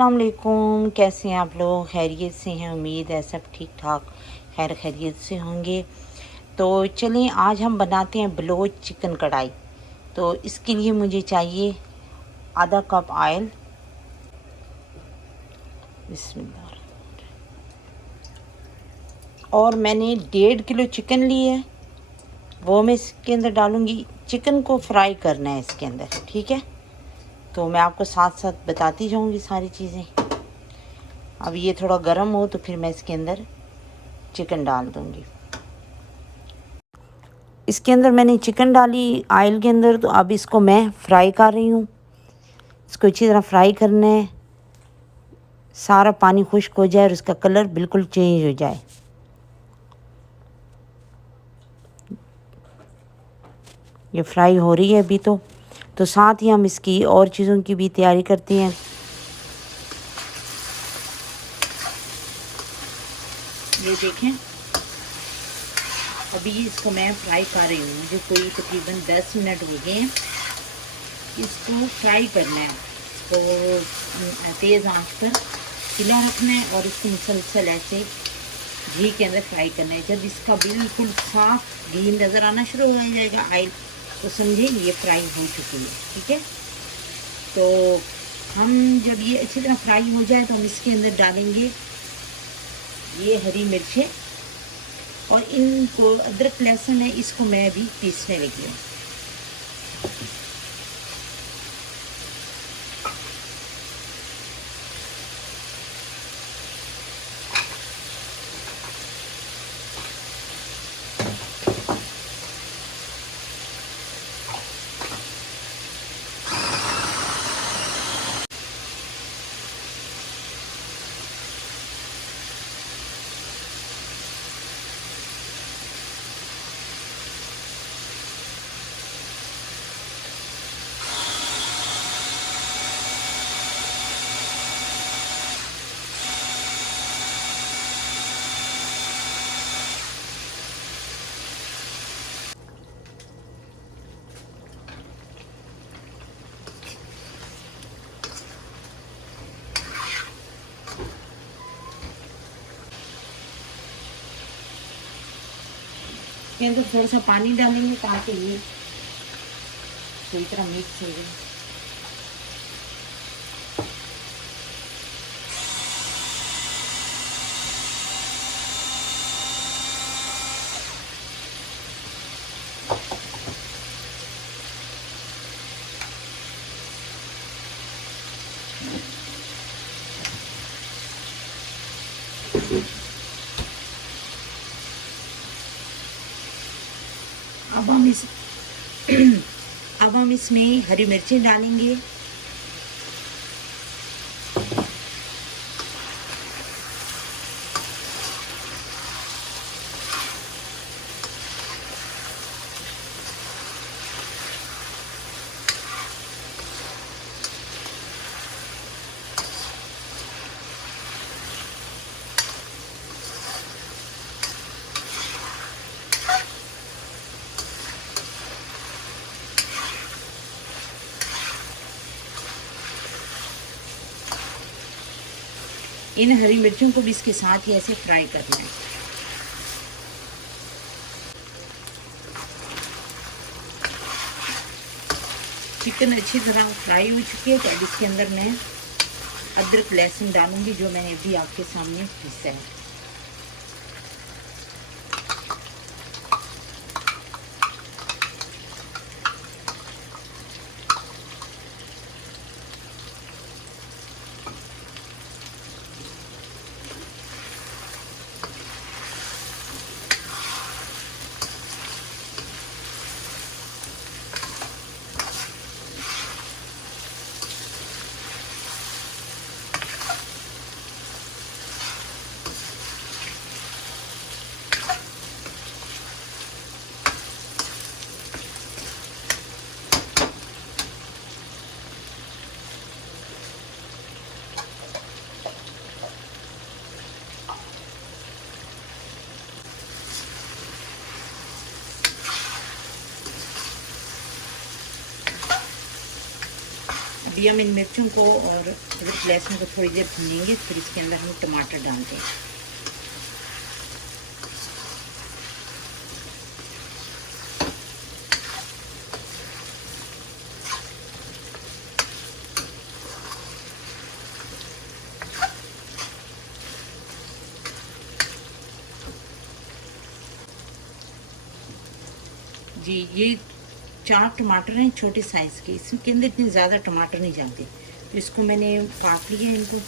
अस्सलाम वालेकुम। कैसे हैं आप लोग? खैरियत से हैं? उम्मीद है सब ठीक ठाक खैर खैरियत से होंगे। तो चलें आज हम बनाते हैं बलोच चिकन कढ़ाई। तो इसके लिए मुझे चाहिए आधा कप ऑयल, बिस्मिल्लाह, और मैंने 1.5 किलो चिकन ली है, वो मैं इसके अंदर डालूँगी। चिकन को फ्राई करना है इसके अंदर, ठीक है? तो मैं आपको साथ साथ बताती जाऊँगी सारी चीज़ें। अब ये थोड़ा गर्म हो तो फिर मैं इसके अंदर चिकन डाल दूँगी। इसके अंदर मैंने चिकन डाली ऑयल के अंदर, तो अब इसको मैं फ्राई कर रही हूँ। इसको अच्छी तरह फ्राई करना है, सारा पानी खुश्क हो जाए और इसका कलर बिल्कुल चेंज हो जाए। ये फ्राई हो रही है अभी। तो साथ ही हम इसकी और चीज़ों की भी तैयारी करते हैं। ये देखें, अभी इसको मैं फ्राई कर रही हूँ। मुझे कोई तकरीबन 10 मिनट हो गए हैं। इसको फ्राई करना है, तो तेज़ आंच पर चूल्हा रखना है और इसको मुसलसल ऐसे घी के अंदर फ्राई करना है। जब इसका बिल्कुल साफ घी नज़र आना शुरू हो जाएगा ऑयल, तो समझे ये फ्राई हो चुकी है, ठीक है? तो हम जब ये अच्छी तरह फ्राई हो जाए तो हम इसके अंदर डालेंगे ये हरी मिर्चें, और इनको अदरक लहसुन है, इसको मैं अभी पीसने लगी हूँ। इसके अंदर थोड़ा सा पानी डालेंगे ताकि ये पूरी तरह मिक्स हो जाए। अब हम इसमें हरी मिर्चें डालेंगे। इन हरी मिर्चों को भी इसके साथ ही ऐसे फ्राई करना है। चिकन अच्छी तरह फ्राई हो चुकी है, तो अब इसके अंदर मैं अदरक लहसुन डालूंगी, जो मैंने अभी आपके सामने पीसा है। अभी हम इन मिर्चों को और लहसुन को थोड़ी देर भूनेंगे, फिर इसके अंदर हम टमाटर डाल देंगे। जी ये 4 टमाटर हैं छोटे साइज़ के, इसके अंदर इतने ज़्यादा टमाटर नहीं जाते, तो इसको मैंने काट लिया इनको।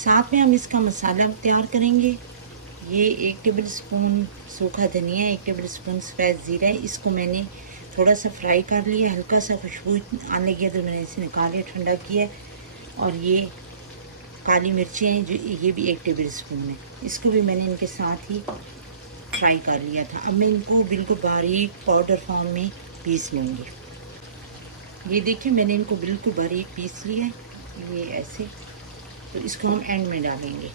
साथ में हम इसका मसाला तैयार करेंगे। ये 1 टेबल स्पून सूखा धनिया, 1 टेबल स्पून सफ़ेद ज़ीरा है, इसको मैंने थोड़ा सा फ्राई कर लिया, हल्का सा खुशबू आने गया तो मैंने इसे निकाल लिया, ठंडा किया। और ये काली मिर्चें हैं जो ये भी 1 टेबल स्पून है, इसको भी मैंने इनके साथ ही फ्राई कर लिया था। अब मैं इनको बिल्कुल बारीक पाउडर फॉर्म में पीस लूँगी। ये देखिए मैंने इनको बिल्कुल बारीक पीस लिया है, ये ऐसे। तो इसको हम एंड में डालेंगे।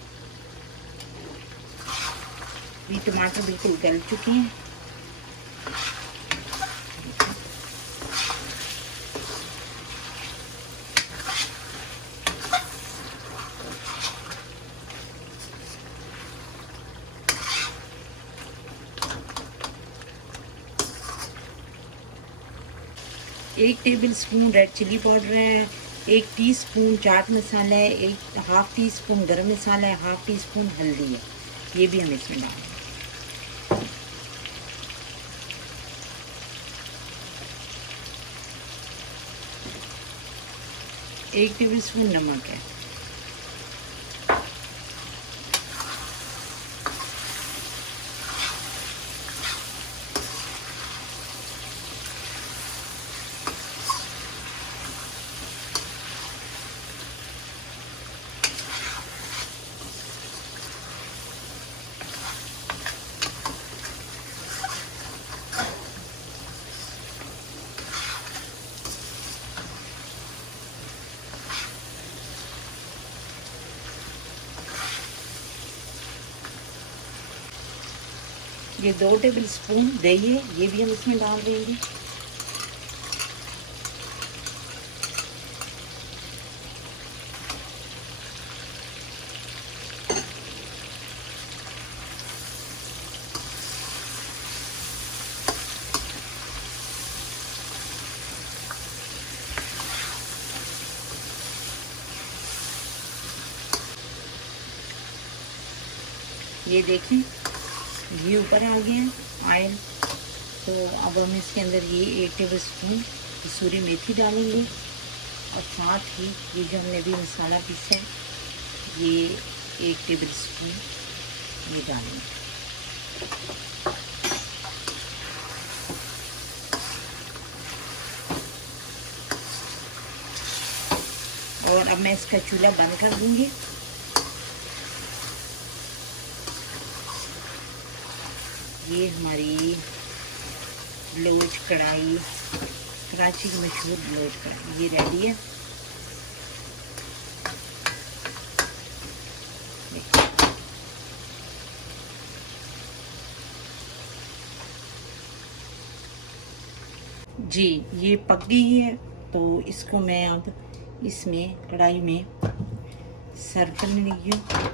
ये टमाटर बिल्कुल गल चुके हैं। एक tablespoon red chilli powder है, 1 टीस्पून चाट मसाला है, 1/2 टीस्पून गरम मसाला है, 1/2 टीस्पून हल्दी है, ये भी हम इसमें डालेंगे। 1 टेबल स्पून नमक है। ये 2 टेबल स्पून दही है, ये भी हम इसमें डाल देंगे। ये देखिए ये ऊपर आ गया ऑयल। तो अब हम इसके अंदर ये 1 टेबल स्पून कसूरी मेथी डालेंगे और साथ ही ये जो हमने भी मसाला पीसा है ये 1 टेबल स्पून ये डालेंगे। और अब मैं इसका चूल्हा बंद कर दूंगी। ये हमारी ब्लोच कढ़ाई, कराची की मशहूर ब्लोच कढ़ाई, ये रेडी है। जी ये पक गई है, तो इसको मैं अब इसमें कढ़ाई में सर्व करने लगी हूँ।